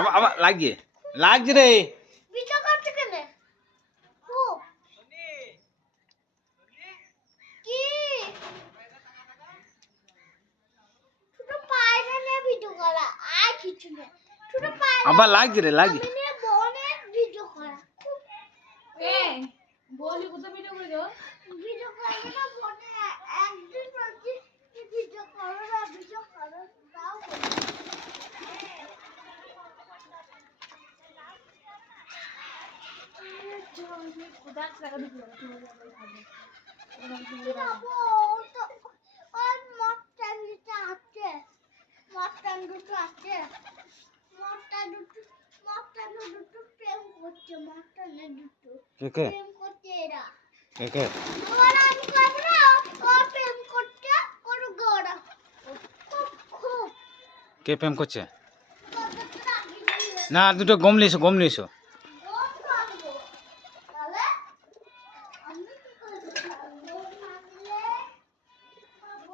আবার আবার লাগিয়ে লাগছে রে। ভিডিও করতে কেন খুব কি ছোট পায়রা নিয়ে ভিডিও করা আর কিছু না ছোট পায়রা আবার লাগছে রে লাগি আমি নিয়ে বনের ভিডিও করা এ বলি কোথায় ভিডিও করে দাও ভিডিও করে না বনে একদিন বলছি ভিডিও করো না ভিডিও করো দাও কোথায় টাকা দিতে হবে যাবো তো ওই মটন দুটো আছে মটন দুটো আছে মটন দুটো প্রেম করছে মটনের দুটো কে কে প্রেম করছে এরা কে কে ওর আমি করবো না ও প্রেম করছে করুক ওরা খুব খুব কে প্রেম করছে কত রাগি না দুটো গম নিয়েছো